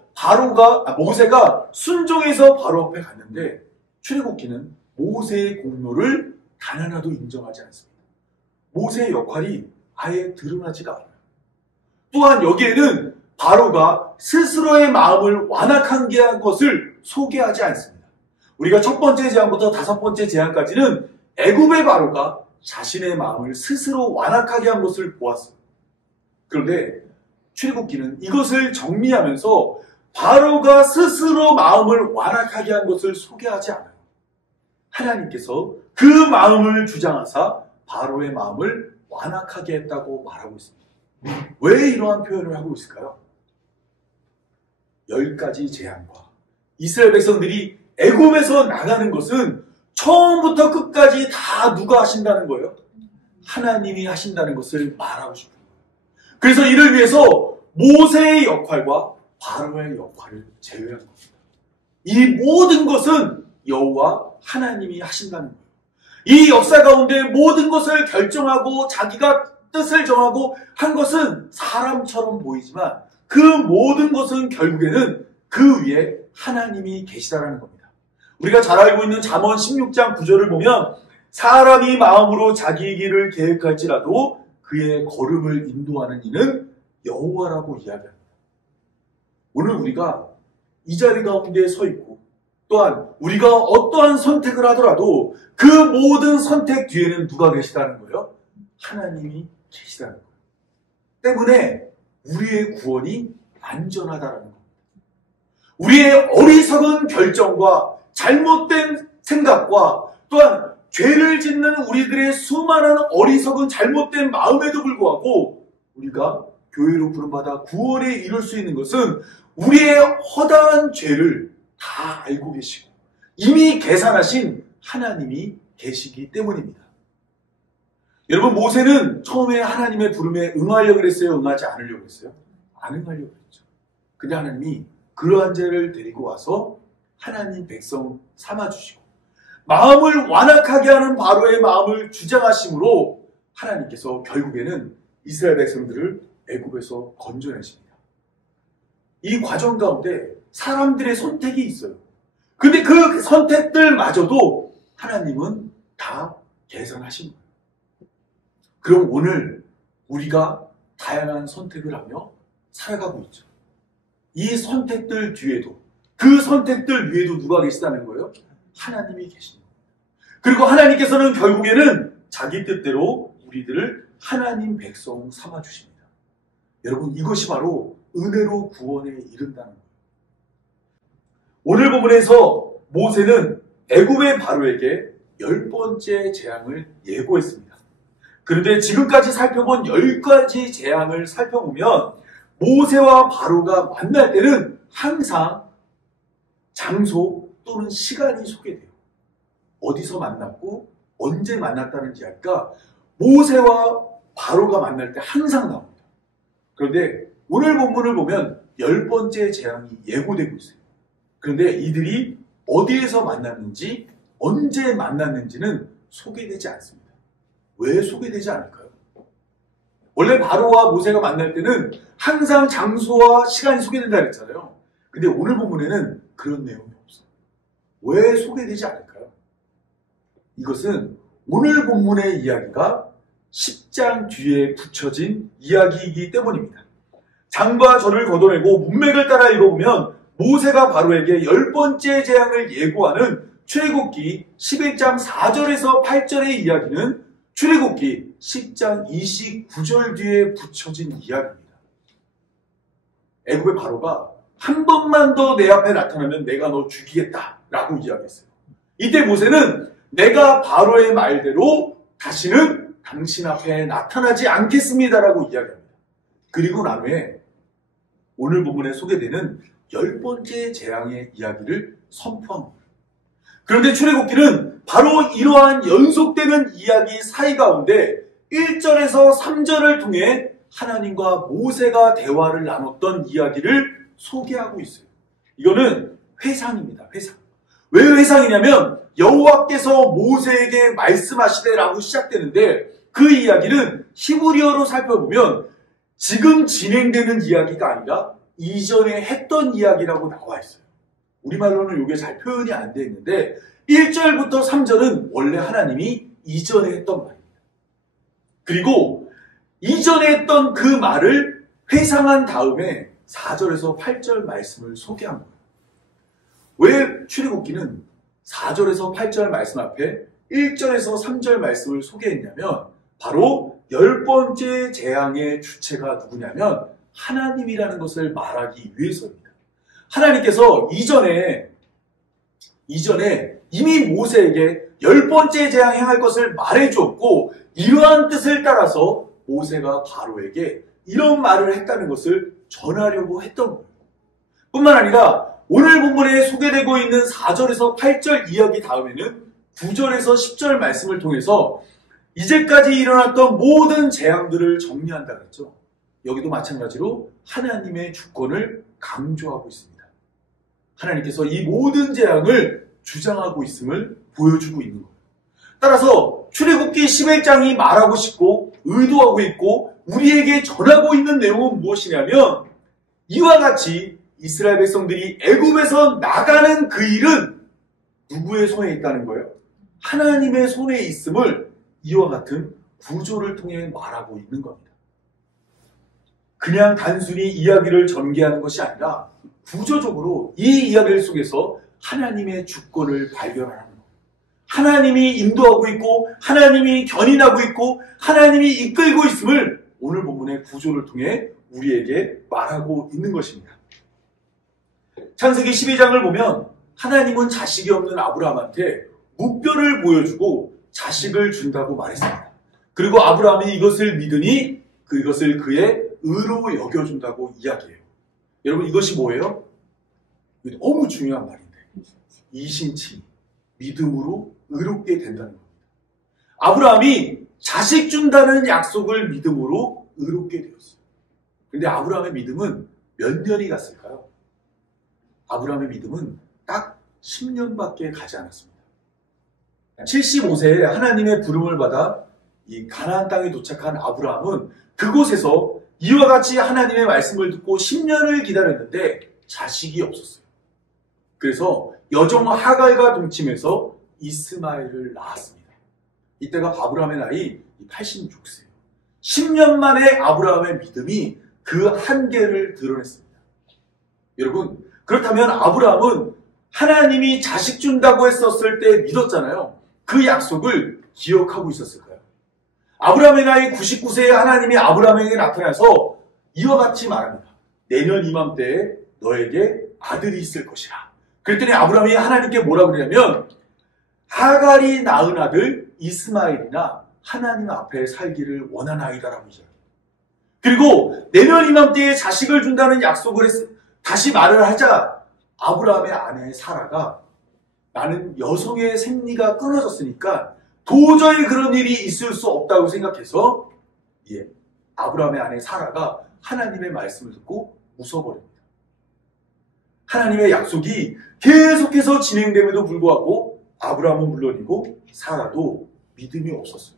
모세가 순종해서 바로 앞에 갔는데 출애굽기는 모세의 공로를 단 하나도 인정하지 않습니다. 모세의 역할이 아예 드러나지가 않아요. 또한 여기에는 바로가 스스로의 마음을 완악하게 한 것을 소개하지 않습니다. 우리가 첫 번째 재앙부터 5번째 재앙까지는 애굽의 바로가 자신의 마음을 스스로 완악하게 한 것을 보았어요. 그런데 출애굽기는 이것을 정리하면서 바로가 스스로 마음을 완악하게 한 것을 소개하지 않아요. 하나님께서 그 마음을 주장하사 바로의 마음을 완악하게 했다고 말하고 있습니다. 왜 이러한 표현을 하고 있을까요? 10가지 재앙과 이스라엘 백성들이 애굽에서 나가는 것은 처음부터 끝까지 다 누가 하신다는 거예요? 하나님이 하신다는 것을 말하고 싶은 거예요. 그래서 이를 위해서 모세의 역할과 바로의 역할을 제외한 겁니다. 이 모든 것은 여호와 하나님이 하신다는 거예요. 이 역사 가운데 모든 것을 결정하고 자기가 뜻을 정하고 한 것은 사람처럼 보이지만 그 모든 것은 결국에는 그 위에 하나님이 계시다라는 겁니다. 우리가 잘 알고 있는 잠언 16장 9절을 보면 사람이 마음으로 자기 길을 계획할지라도 그의 걸음을 인도하는 이는 여호와라고 이야기합니다. 오늘 우리가 이 자리 가운데 서 있고 또한 우리가 어떠한 선택을 하더라도 그 모든 선택 뒤에는 누가 계시다는 거예요? 하나님이 계시다는 거예요. 때문에 우리의 구원이 안전하다는 겁니다. 우리의 어리석은 결정과 잘못된 생각과 또한 죄를 짓는 우리들의 수많은 어리석은 잘못된 마음에도 불구하고 우리가 교회로 부름받아 구원에 이룰 수 있는 것은 우리의 허다한 죄를 다 알고 계시고 이미 계산하신 하나님이 계시기 때문입니다. 여러분, 모세는 처음에 하나님의 부름에 응하려고 했어요? 응하지 않으려고 했어요? 안 응하려고 했죠. 근데 하나님이 그러한 죄를 데리고 와서 하나님 백성 삼아주시고 마음을 완악하게 하는 바로의 마음을 주장하심으로 하나님께서 결국에는 이스라엘 백성들을 애굽에서 건져내십니다. 이 과정 가운데 사람들의 선택이 있어요. 근데 그 선택들마저도 하나님은 다 계산하신 거예요. 그럼 오늘 우리가 다양한 선택을 하며 살아가고 있죠. 이 선택들 뒤에도 그 선택들 위에도 누가 계시다는 거예요? 하나님이 계신 겁니다. 그리고 하나님께서는 결국에는 자기 뜻대로 우리들을 하나님 백성 삼아주십니다. 여러분, 이것이 바로 은혜로 구원에 이른다는 거예요. 오늘 본문에서 모세는 애굽의 바로에게 10번째 재앙을 예고했습니다. 그런데 지금까지 살펴본 10가지 재앙을 살펴보면 모세와 바로가 만날 때는 항상 장소 또는 시간이 소개돼요. 어디서 만났고 언제 만났다는 이야기가 모세와 바로가 만날 때 항상 나옵니다. 그런데 오늘 본문을 보면 10번째 재앙이 예고되고 있어요. 그런데 이들이 어디에서 만났는지 언제 만났는지는 소개되지 않습니다. 왜 소개되지 않을까요? 원래 바로와 모세가 만날 때는 항상 장소와 시간이 소개된다 그랬잖아요. 근데 오늘 본문에는 그런 내용이 없어요. 왜 소개되지 않을까요? 이것은 오늘 본문의 이야기가 10장 뒤에 붙여진 이야기이기 때문입니다. 장과 절을 걷어내고 문맥을 따라 읽어보면 모세가 바로에게 10번째 재앙을 예고하는 출애굽기 11장 4절에서 8절의 이야기는 출애굽기 10장 29절 뒤에 붙여진 이야기입니다. 애굽의 바로가 한 번만 더 내 앞에 나타나면 내가 너 죽이겠다 라고 이야기했어요. 이때 모세는 내가 바로의 말대로 다시는 당신 앞에 나타나지 않겠습니다라고 이야기합니다. 그리고 난 후에 오늘 본문에 소개되는 10번째 재앙의 이야기를 선포한 거예요. 그런데 출애굽기는 바로 이러한 연속되는 이야기 사이 가운데 1절에서 3절을 통해 하나님과 모세가 대화를 나눴던 이야기를 소개하고 있어요. 이거는 회상입니다. 회상. 왜 회상이냐면 여호와께서 모세에게 말씀하시되라고 시작되는데 그 이야기는 히브리어로 살펴보면 지금 진행되는 이야기가 아니라 이전에 했던 이야기라고 나와 있어요. 우리말로는 이게 잘 표현이 안 돼 있는데 1절부터 3절은 원래 하나님이 이전에 했던 말입니다. 그리고 이전에 했던 그 말을 회상한 다음에 4절에서 8절 말씀을 소개한 거예요. 왜 출애굽기는 4절에서 8절 말씀 앞에 1절에서 3절 말씀을 소개했냐면 바로 10번째 재앙의 주체가 누구냐면 하나님이라는 것을 말하기 위해서입니다. 하나님께서 이전에 이미 모세에게 10번째 재앙 행할 것을 말해주었고 이러한 뜻을 따라서 모세가 바로에게 이런 말을 했다는 것을 전하려고 했던 거예요. 뿐만 아니라 오늘 본문에 소개되고 있는 4절에서 8절 이야기 다음에는 9절에서 10절 말씀을 통해서 이제까지 일어났던 모든 재앙들을 정리한다 그랬죠. 여기도 마찬가지로 하나님의 주권을 강조하고 있습니다. 하나님께서 이 모든 재앙을 주장하고 있음을 보여주고 있는 거예요. 따라서 출애굽기 11장이 말하고 싶고 의도하고 있고 우리에게 전하고 있는 내용은 무엇이냐면, 이와 같이 이스라엘 백성들이 애굽에서 나가는 그 일은 누구의 손에 있다는 거예요? 하나님의 손에 있음을 이와 같은 구조를 통해 말하고 있는 겁니다. 그냥 단순히 이야기를 전개하는 것이 아니라 구조적으로 이 이야기 속에서 하나님의 주권을 발견하는 거예요. 하나님이 인도하고 있고 하나님이 견인하고 있고 하나님이 이끌고 있음을 오늘 본문의 구조를 통해 우리에게 말하고 있는 것입니다. 창세기 12장을 보면 하나님은 자식이 없는 아브라함한테 묵뼈를 보여주고 자식을 준다고 말했습니다. 그리고 아브라함이 이것을 믿으니 그것을 그의 의로 여겨준다고 이야기해요. 여러분, 이것이 뭐예요? 너무 중요한 말인데, 이신치, 믿음으로 의롭게 된다는 겁니다. 아브라함이 자식 준다는 약속을 믿음으로 의롭게 되었어요. 그런데 아브라함의 믿음은 몇 년이 갔을까요? 아브라함의 믿음은 딱 10년밖에 가지 않았습니다. 75세에 하나님의 부름을 받아 이 가나안 땅에 도착한 아브라함은 그곳에서 이와 같이 하나님의 말씀을 듣고 10년을 기다렸는데 자식이 없었어요. 그래서 여종 하갈과 동침해서 이스마엘을 낳았습니다. 이때가 아브라함의 나이 86세예요. 10년 만에 아브라함의 믿음이 그 한계를 드러냈습니다. 여러분, 그렇다면 아브라함은 하나님이 자식 준다고 했었을 때 믿었잖아요. 그 약속을 기억하고 있었을까요? 아브라함의 나이 99세에 하나님이 아브라함에게 나타나서 이와 같이 말합니다. 내년 이맘때에 너에게 아들이 있을 것이라. 그랬더니 아브라함이 하나님께 뭐라고 그러냐면, 하갈이 낳은 아들 이스마엘이나 하나님 앞에 살기를 원하나이다라고 이야기해요. 그리고 내년 이맘때에 자식을 준다는 약속을 다시 말을 하자 아브라함의 아내 사라가, 나는 여성의 생리가 끊어졌으니까 도저히 그런 일이 있을 수 없다고 생각해서 아브라함의 아내 사라가 하나님의 말씀을 듣고 웃어버립니다. 하나님의 약속이 계속해서 진행됨에도 불구하고 아브라함은 물론이고 사라도 믿음이 없었어요.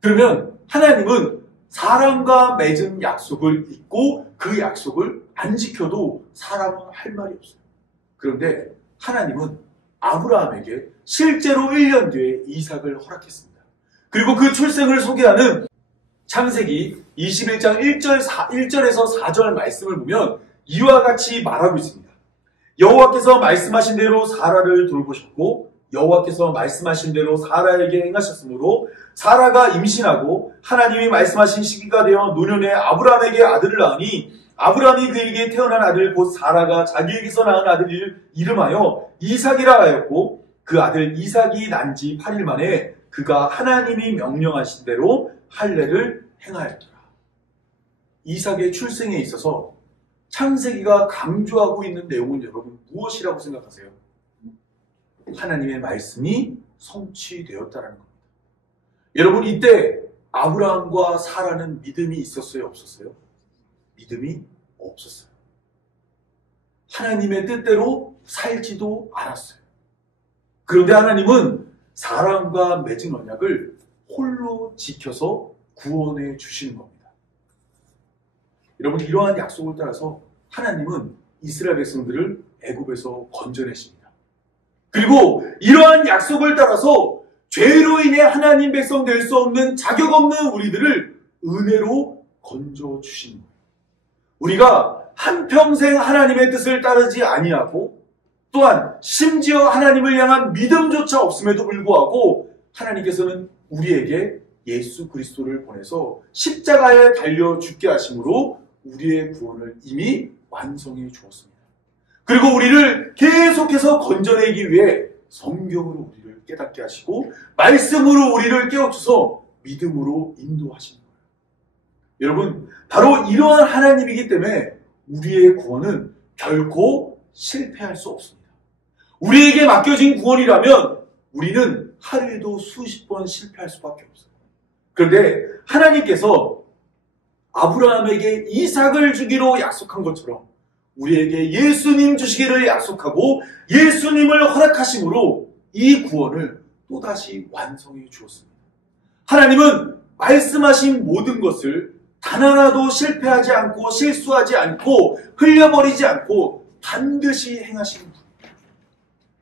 그러면 하나님은 사람과 맺은 약속을 잊고 그 약속을 안 지켜도 사람은 할 말이 없어요. 그런데 하나님은 아브라함에게 실제로 1년 뒤에 이삭을 허락했습니다. 그리고 그 출생을 소개하는 창세기 21장 1절에서 4절 말씀을 보면 이와 같이 말하고 있습니다. 여호와께서 말씀하신 대로 사라를 돌보셨고 여호와께서 말씀하신 대로 사라에게 행하셨으므로 사라가 임신하고 하나님이 말씀하신 시기가 되어 노년에 아브라함에게 아들을 낳으니 아브라함이 그에게 태어난 아들 곧 사라가 자기에게서 낳은 아들을 이름하여 이삭이라 하였고 그 아들 이삭이 난 지 8일 만에 그가 하나님이 명령하신 대로 할례를 행하였더라. 이삭의 출생에 있어서 창세기가 강조하고 있는 내용은 여러분 무엇이라고 생각하세요? 하나님의 말씀이 성취되었다는 겁니다. 여러분, 이때 아브라함과 사라는 믿음이 있었어요? 없었어요? 믿음이 없었어요. 하나님의 뜻대로 살지도 않았어요. 그런데 하나님은 사람과 맺은 언약을 홀로 지켜서 구원해 주시는 겁니다. 여러분, 이러한 약속을 따라서 하나님은 이스라엘 백성들을 애굽에서 건져내십니다. 그리고 이러한 약속을 따라서 죄로 인해 하나님 백성 될 수 없는 자격 없는 우리들을 은혜로 건져 주시는 거예요. 우리가 한평생 하나님의 뜻을 따르지 아니하고 또한 심지어 하나님을 향한 믿음조차 없음에도 불구하고 하나님께서는 우리에게 예수 그리스도를 보내서 십자가에 달려 죽게 하심으로 우리의 구원을 이미 완성해 주었습니다. 그리고 우리를 계속해서 건져내기 위해 성경으로 우리를 깨닫게 하시고 말씀으로 우리를 깨우쳐서 믿음으로 인도하시는 거예요. 여러분, 바로 이러한 하나님이기 때문에 우리의 구원은 결코 실패할 수 없습니다. 우리에게 맡겨진 구원이라면 우리는 하루에도 수십 번 실패할 수밖에 없어요. 그런데 하나님께서 아브라함에게 이삭을 주기로 약속한 것처럼 우리에게 예수님 주시기를 약속하고 예수님을 허락하심으로 이 구원을 또다시 완성해 주었습니다. 하나님은 말씀하신 모든 것을 단 하나도 실패하지 않고 실수하지 않고 흘려버리지 않고 반드시 행하시는 분.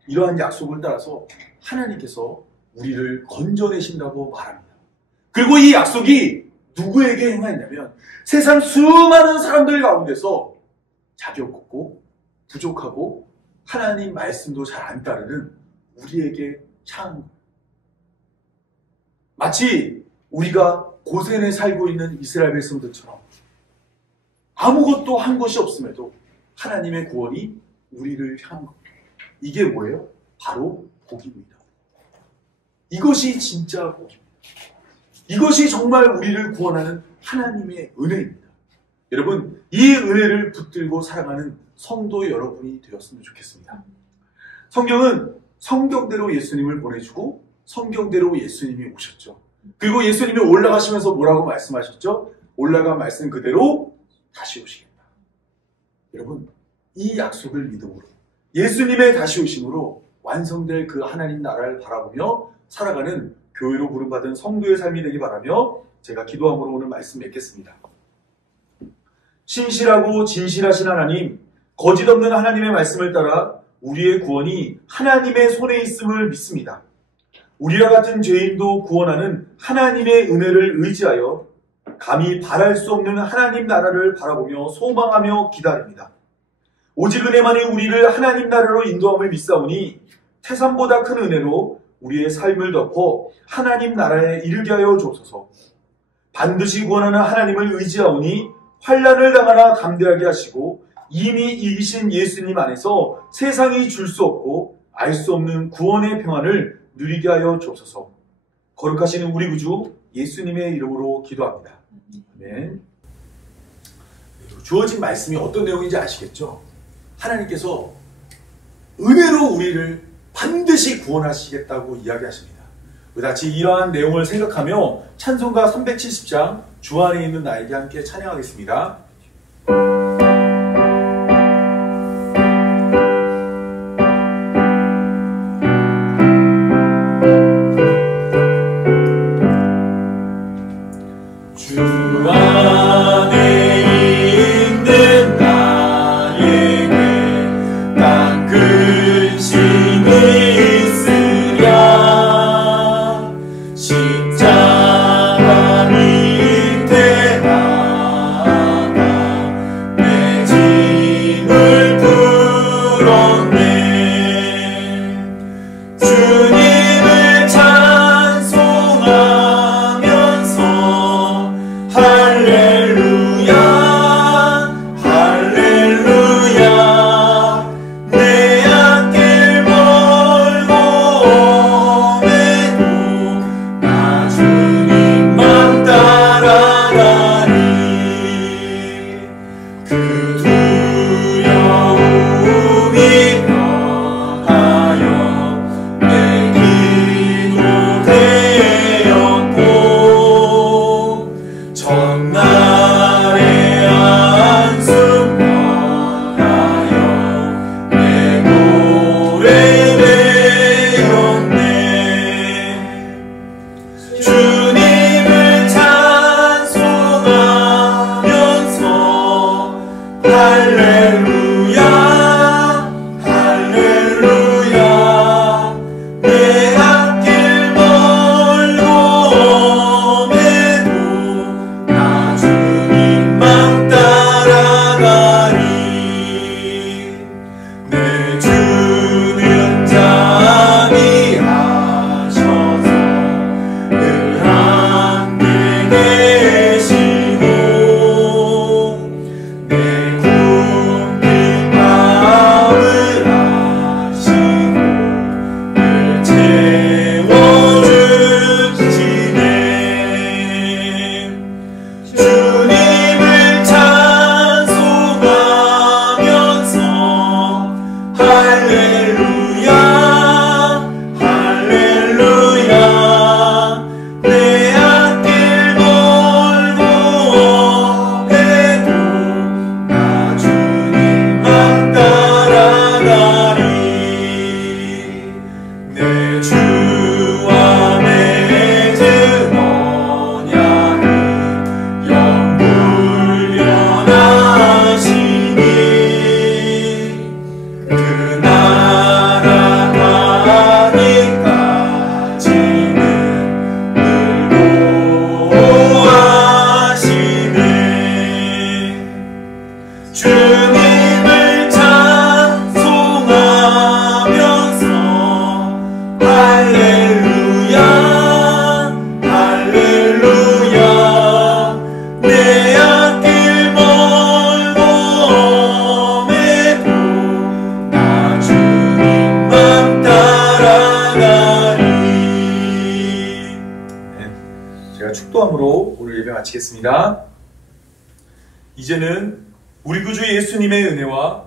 이러한 약속을 따라서 하나님께서 우리를 건져내신다고 말합니다. 그리고 이 약속이 누구에게 행하였냐면 세상 수많은 사람들 가운데서 자격 없고 부족하고 하나님 말씀도 잘 안 따르는 우리에게 향한 겁니다. 마치 우리가 고센에 살고 있는 이스라엘 백성들처럼 아무것도 한 것이 없음에도 하나님의 구원이 우리를 향한 겁니다. 이게 뭐예요? 바로 복입니다. 이것이 진짜 복입니다. 이것이 정말 우리를 구원하는 하나님의 은혜입니다. 여러분, 이 은혜를 붙들고 살아가는 성도 여러분이 되었으면 좋겠습니다. 성경은 성경대로 예수님을 보내주고 성경대로 예수님이 오셨죠. 그리고 예수님이 올라가시면서 뭐라고 말씀하셨죠? 올라간 말씀 그대로 다시 오시겠다. 여러분, 이 약속을 믿음으로 예수님의 다시 오심으로 완성될 그 하나님 나라를 바라보며 살아가는 교회로 부름받은 성도의 삶이 되기 바라며 제가 기도함으로 오늘 말씀 맺겠습니다. 신실하고 진실하신 하나님, 거짓 없는 하나님의 말씀을 따라 우리의 구원이 하나님의 손에 있음을 믿습니다. 우리와 같은 죄인도 구원하는 하나님의 은혜를 의지하여 감히 바랄 수 없는 하나님 나라를 바라보며 소망하며 기다립니다. 오직 은혜만이 우리를 하나님 나라로 인도함을 믿사오니 태산보다 큰 은혜로 우리의 삶을 덮어 하나님 나라에 이르게 하여 주옵소서. 반드시 구원하는 하나님을 의지하오니 환난을 당하나 감대하게 하시고 이미 이기신 예수님 안에서 세상이 줄 수 없고 알 수 없는 구원의 평안을 누리게 하여 주옵소서. 거룩하시는 우리 구주 예수님의 이름으로 기도합니다. 아멘. 주어진 말씀이 어떤 내용인지 아시겠죠? 하나님께서 은혜로 우리를 반드시 구원하시겠다고 이야기하십니다. 같이 이러한 내용을 생각하며 찬송가 370장 주 안에 있는 나에게 함께 찬양하겠습니다. 할렐루야 제가 축도함으로 오늘 예배 마치겠습니다. 이제는 우리 구주 예수님의 은혜와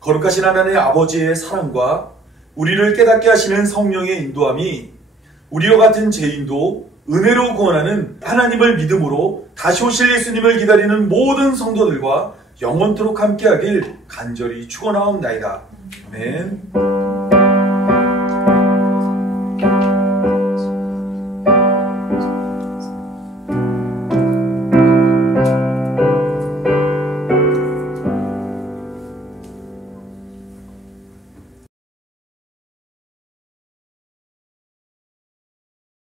거룩하신 하나님의 아버지의 사랑과 우리를 깨닫게 하시는 성령의 인도함이 우리와 같은 죄인도 은혜로 구원하는 하나님을 믿음으로 다시 오실 예수님을 기다리는 모든 성도들과 영원토록 함께하길 간절히 축원하옵나이다. 아멘.